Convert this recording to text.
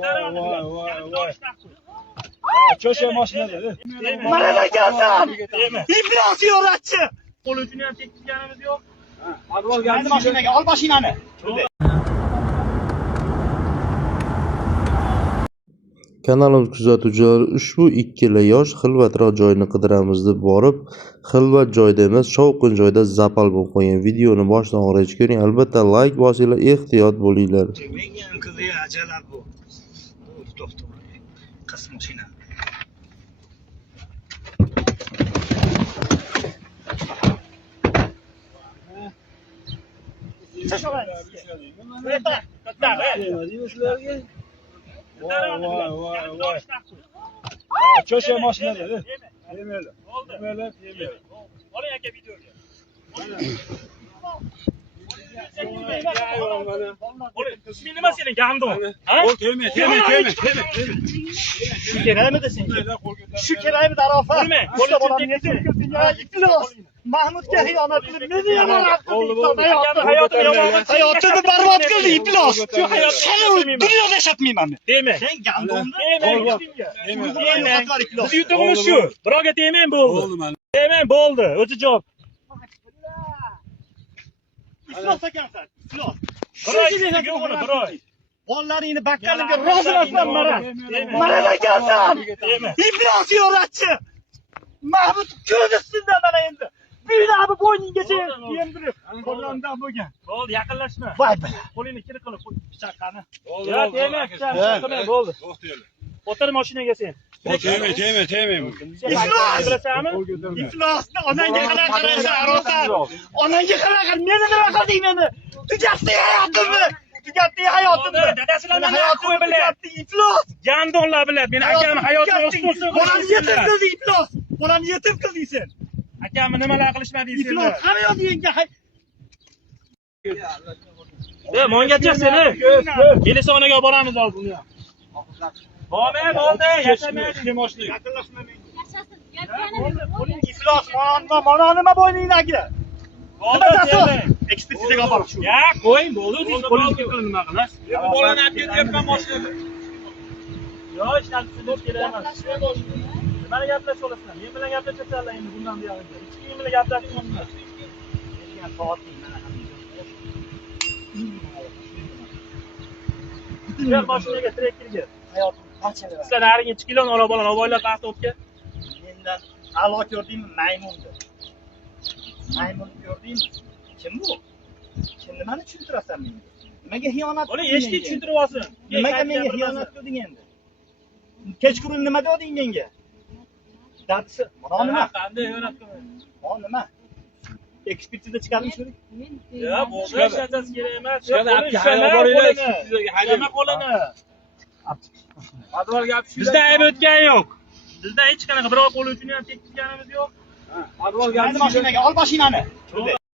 Voy. Köşe mashinada. Mana kelsin. İflos yo'latchi. Qo'l uchini ham tekizganimiz yo'q. Mayli mashinaga ol mashinani. Kanalimiz kuzatuvchilari ushbu ikkala yosh xilvatroq joyni qidiramiz deb borib, xilvat joyda emas, shovqin joyda zapal bo'lib qolgan. Videoni boshdan oxirigacha ko'ring. Albatta like bosinglar, ehtiyot bo'linglar. Menga qizi ajala bu. To'xta. Qis mashina. Voy. Köşe mashinada. Yemaydi. Oling aka videoga. Isming nima sening, Gandon? Ha? Kelme. Shu kerakmidi senga? Shu kerakmidi Arafat? Bilmay, Qo'lda bolani yetim kirding ya, iflos. Mahmudga xiyonat qilib, meni yomonat qilding. Hayotini barbod qilding, iflos. Shu hayot seni dunyoda yashatmayman men. Dema. Sen Gandonni Biz yutug'imiz shu. Birovga tegmang bo'ldi. Tegmang bo'ldi. O'zi javob. iflos ekansan, iflos. Biroy. Bolalaringni bakkalimga rozimasman mana. Mana kelsin. Iflos yo'latchi. Mahmud ko'z ustida mana endi. Buylab bo'yninggacha yendirib, qo'limdan bo'lgan. Bo'ldi, yaqinlashma. Voy bala. Qo'lingni kiri qilib pichoqani. Bo'ldi. Ya, tegma, pichoqni bo'ldi. O'tir mashinaga sen. Tegme. Iflos bilasanmi? Iflosni onangga qanaqa qaraysan, Arafat? Onangga qanaqa meni nima qilding meni? Tugatding hayotimni. Dadasilardan qo'y biladi. Iflos. Gandonlar biladi. Meni akamni hayotini o'stirsin. Bolani yetim qilding, iflos. Bolani yetim qilding sen. Akamni nimalar qilishmadingiz Iflos sizlar? hamma yenga Mongacha seni. Milisonaga olib boramiz hozir buni ham. Bo'ldi, yashamaydi mashina. Yaqinlashma menga. Iflos, mana nima bo'yningdagi? Bo'ldi, Ekspertizaga olib borib shu. ya qo'ying, bo'ldi. Siz qo'lingizga qilib nima qilasiz? Bolani olib ketyapman mashinada. Yo'q, ishlatishni kerak emas. Nimani gaplashib olasizlar? Men bilan gaplashasanlar endi bundan buyog'iga. Hech kim bilan gaplashmayman. Kelgan soatning mana Kel mashinaga trekkerga. hayotim qanchalar. Sizlar nariga chiqinglar, olib olib oylar avtobusga. Mendan a'lo ko'rdingmi maymunni? Maymunni ko'rdingmi? Kim bu? Kim nimani tushuntirasan menga? Nimaga xiyonat Oling qilding eshitib menga? tushuntirib olsin. Nimaga menga xiyonat qilding endi? Kechqurun nima deding menga? Dadisi, mana nima? Qanday xiyonat qilmayman? Mana nima? Ekspertiza chiqarib shu. Ya, bo'ldi, ishlatasiz kerak emas. Nima qo'lini? Bizda ayb o'tgan yo'q. Bizda hech qanaqa biror qo'l uchun ham tekizganimiz yo'q. Mayli mashinaga ol mashinani.